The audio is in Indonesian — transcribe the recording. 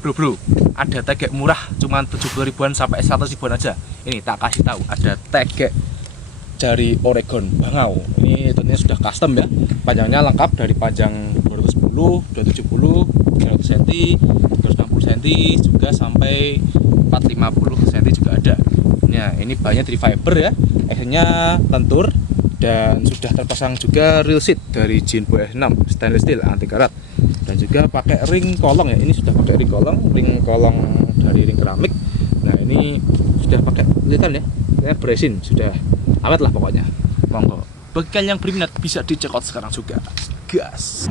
Bro, ada tegek murah cuman 70 ribuan sampai 100 ribuan aja. Ini tak kasih tahu, ada tegek dari Oregon Bangau. Ini tentunya sudah custom ya. Panjangnya lengkap dari panjang 210, 270, 300 cm, 360 cm juga sampai 450 cm juga ada. Nah, ini bahannya dari fiber ya. Actionnya lentur dan sudah terpasang juga reel seat dari Jinbo S6 stainless steel anti karat. Dan juga pakai ring kolong ya, ini sudah pakai ring kolong dari ring keramik. Nah ini sudah pakai lilitan ya, ini bresin, sudah awet lah pokoknya. Monggo, bagi kalian yang berminat bisa dicek out sekarang juga. Gas.